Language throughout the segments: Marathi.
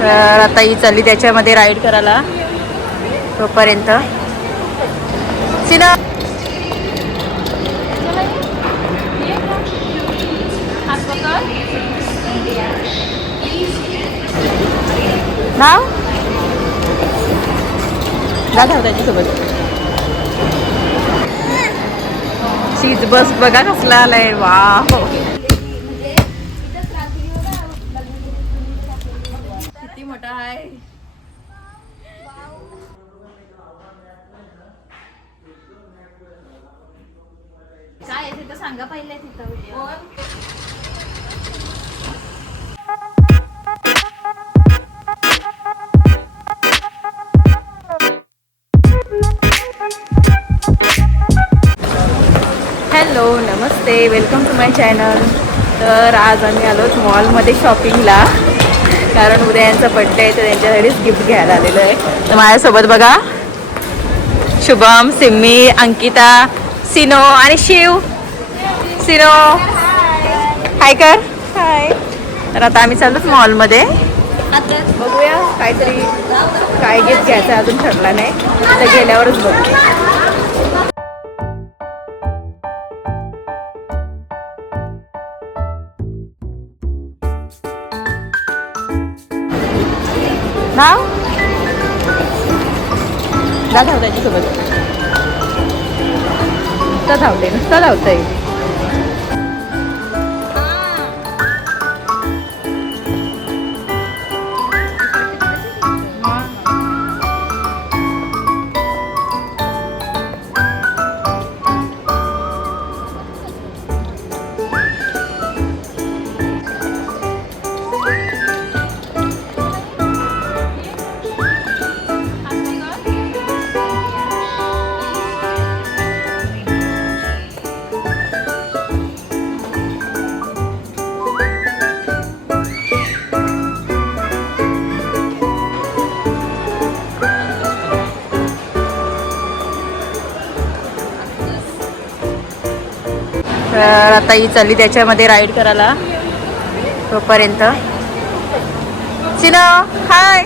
तर आता ही चालली त्याच्यामध्ये राईड करायला तोपर्यंत सिना नाव दादा त्याच्यासोबत सीट बस बघा कसला आलाय वा किती मोठा आहे. काय आहे तिथं सांगा पहिले तिथं. हॅलो नमस्ते वेलकम टू माय चॅनल. तर आज आम्ही आलोच मॉलमध्ये शॉपिंगला कारण उद्या यांचा बड्डे आहे तर त्यांच्यासाठीच गिफ्ट घ्यायला आलेलो आहे. तर माझ्यासोबत बघा शुभम, सिम्मी, अंकिता, सिनो आणि शिव. सिनो हाय कर. हाय. तर आता आम्ही चाललोच मॉलमध्ये. बघूया काहीतरी काय गिफ्ट घ्यायचं अजून ठरला नाही तर गेल्यावरच बघू. नाव दादा त्याच्यासोबत नुसतं धावते नुसतं धावतंय. तर आता ही चालली त्याच्यामध्ये राईड करायला तोपर्यंत सिनो हाय.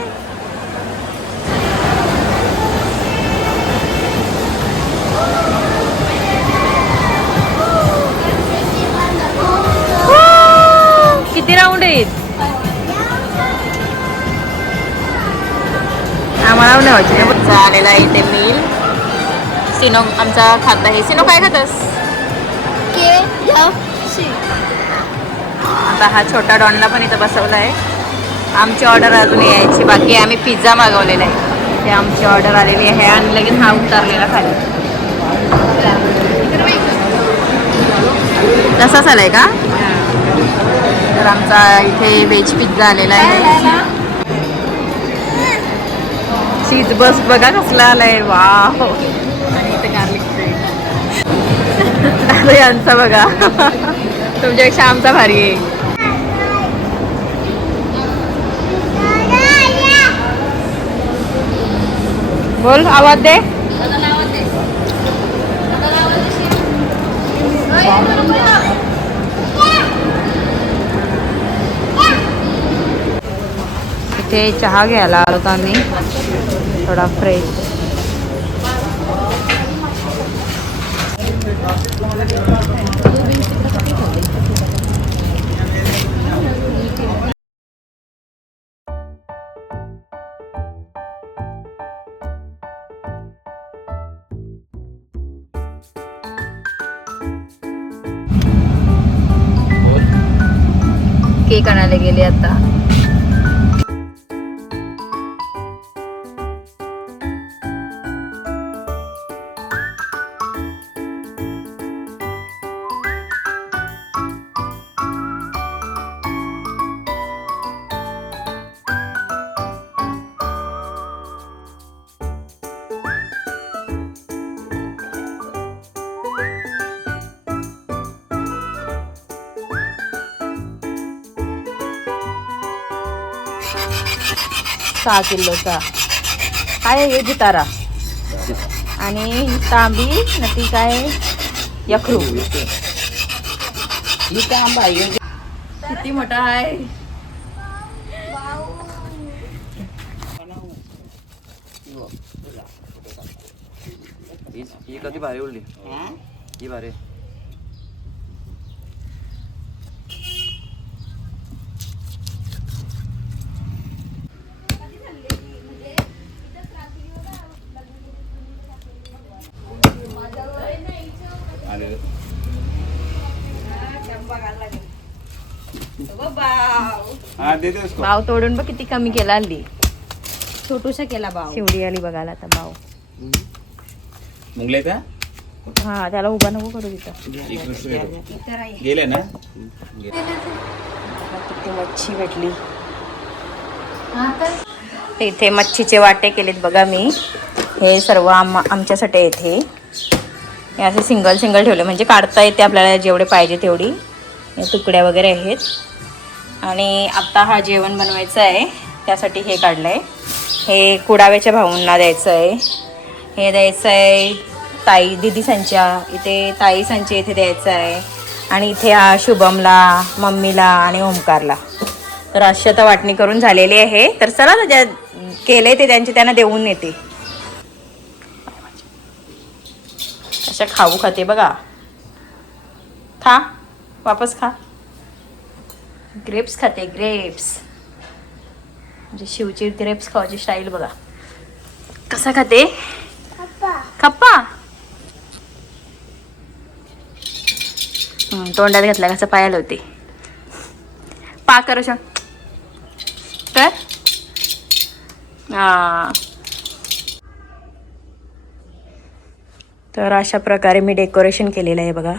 किती राऊंड आहेत आम्हाला नाही व्हायचे. आलेला आहे इथे मील. सिनो आमचा खाता आहे. सिनो काय खातस. आता हा छोटा डॉनला पण इथं बसवला आहे. आमची ऑर्डर अजून यायची बाकी. आम्ही पिझ्झा मागवलेला आहे ते आमची ऑर्डर आलेली आहे आणि लगेच हा उतारलेला खाली. तसाच आलाय का. तर आमचा इथे व्हेज पिझ्झा आलेला आहे. चीज बस बघा कसला आलाय वा. आणि इथे गार्लिक ब्रेड यांचा बघा तुमच्यापेक्षा आमचा भारी आहे. बोल आवाज दे. इथे चहा घ्यायला आलो होतो आम्ही थोडा फ्रेश. केक आणायला गेले आता. सहा किलोचा आहे हे जितारा आणि तांबी नती काय यखरू. किती मोठा आहे. कधी भारी उरली ही भारी. भाव तोडून बघ किती कमी केला हल्ली. छोटूसा केला भाव. शिवडी आली बघायला आता भाव. मुंगले का हा त्याला उभा नको करू तिथं. गेले ना. किती मच्छी भेटली. ते इथे मच्छीचे वाटे केलेत बघा मी. हे सर्व आमच्यासाठी आहेत. हे असे सिंगल सिंगल ठेवले म्हणजे काढता येते आपल्याला जेवढे पाहिजे तेवढी. हे तुकड्या वगैरे आहेत. आणि आत्ता हा जेवण बनवायचं आहे त्यासाठी हे काढलं आहे. हे कुडाव्याच्या भाऊंना द्यायचं आहे. हे द्यायचं आहे ताई दिदी संच्या इथे. ताई संचे इथे द्यायचं आहे. आणि इथे हा शुभमला, मम्मीला आणि ओमकारला. तर अशी आता वाटणी करून झालेली आहे. तर चला ना ज्या केले ते त्यांना देऊन येते. अशा खाऊ खाते बघा. खा वापस खा. ग्रेप्स खाते ग्रेप्स. म्हणजे शिवची ग्रेप्स खावायची स्टाईल बघा कसा खाते. खप्पा तोंडात घातला कसं पायाला होते. पा कर अशा कर. तर अशा प्रकारे मी डेकोरेशन केलेलं आहे बघा.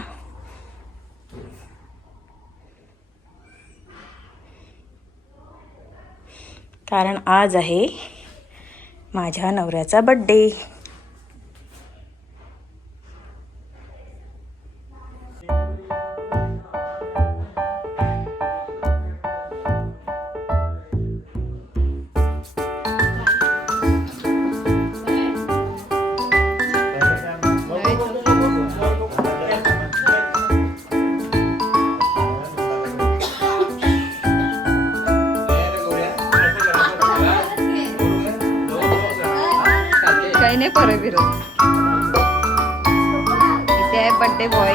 कारण आज आहे माझ्या नवऱ्याचा बर्थडे. काही नाही परत फिरत. इथे आहे बर्थडे बॉय.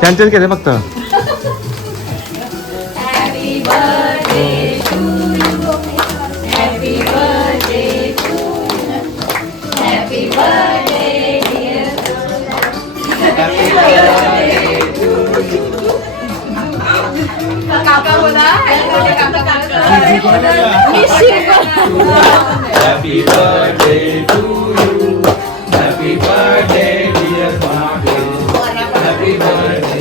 त्यांचेच घेते फक्त. काका बोला. Happy birthday to you. Happy birthday dear Margaret. Happy birthday.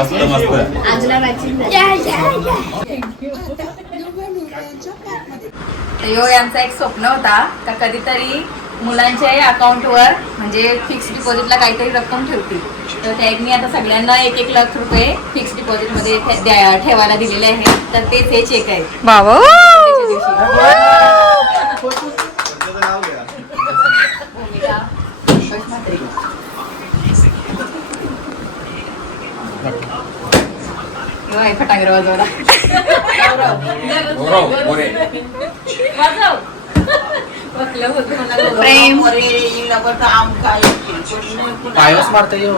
मस्त मस्त. आजला मॅचिंग तर ह्यो यांचा एक स्वप्न होता का कधीतरी मुलांच्या अकाउंटवर म्हणजे फिक्स डिपॉझिटला काहीतरी रक्कम ठेवतील. तर त्यांनी आता सगळ्यांना 1-1 लाख रुपये फिक्स डिपॉझिटमध्ये ठेवायला दिलेले आहेत. तर तेच हे चेक आहेत बाबा. फटाके वाजवला प्रेम पायस मारता येऊ.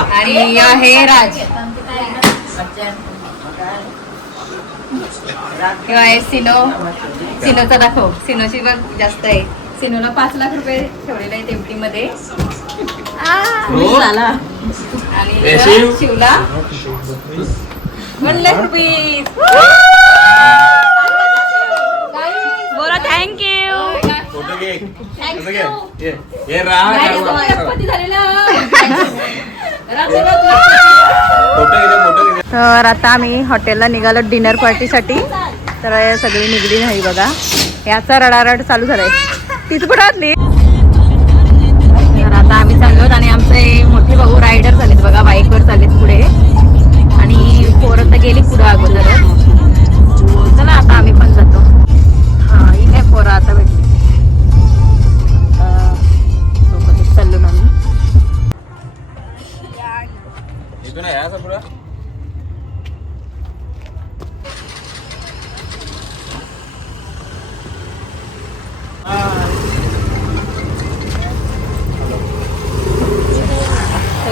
आणि आहे राज. किंवा आहे सिनोचा दाखव. सिनोची बघ जास्त आहे. सिनोला 5 लाख रुपये ठेवलेले आहेत एमटी मध्ये. झाला. आणि शिवला 1 लाख रुपये. बोला थँक्यू. फोटो घे. थँक्यू. हे राहा. तर आता आम्ही हॉटेलला निघालो डिनर पार्टीसाठी. तर सगळी निघली नाही बघा. याचा रडारड चालू झालाय. तीच कुठे तर आता आम्ही चाललो आणि आमचे मोठे भाऊ रायडर झालेत बघा. बाईकवर चाललेत पुढे आणि पोरं तर गेली पुढे अगोदर. चला आता आम्ही पण जातो. हा ही काय पोरं आता भेटली. सोबतच चाललो ना आम्ही. इथून आहे असं पुढं.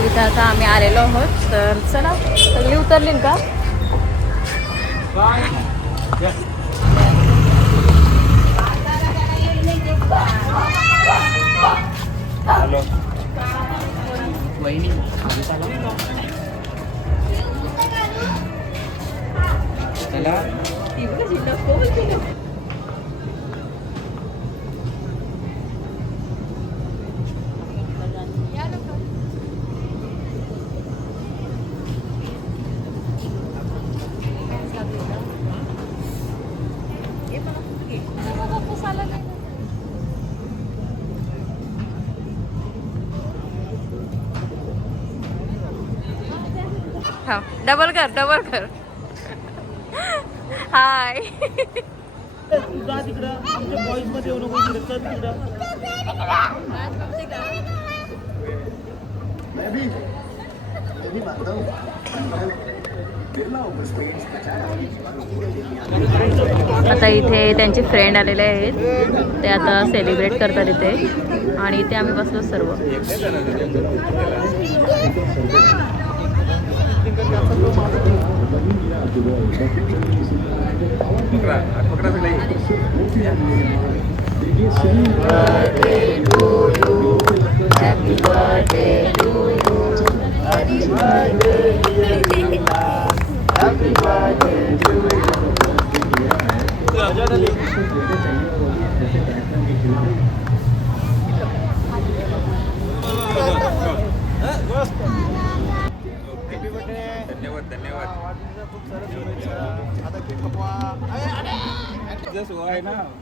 इथं आता आम्ही आलेलो आहोत. तर चला सगळी उतरली का. हॅलो. चला. हा डबल कर. हाय. आता इथे त्यांचे फ्रेंड आलेले आहेत. ते आता सेलिब्रेट करतात इथे आणि इथे आम्ही बसलो सर्व.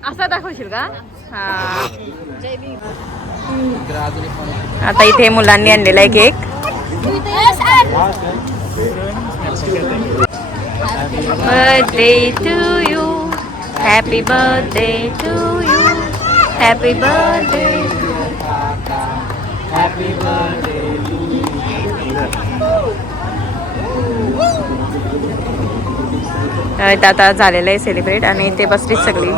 असा दाखवशील का. हा आता इथे मुलांनी आणलेला आहे cake. Birthday to you. Happy birthday to you. Happy birthday. Happy birthday. आता झालेलं आहे सेलिब्रेट आणि ते बसलीच सगळी.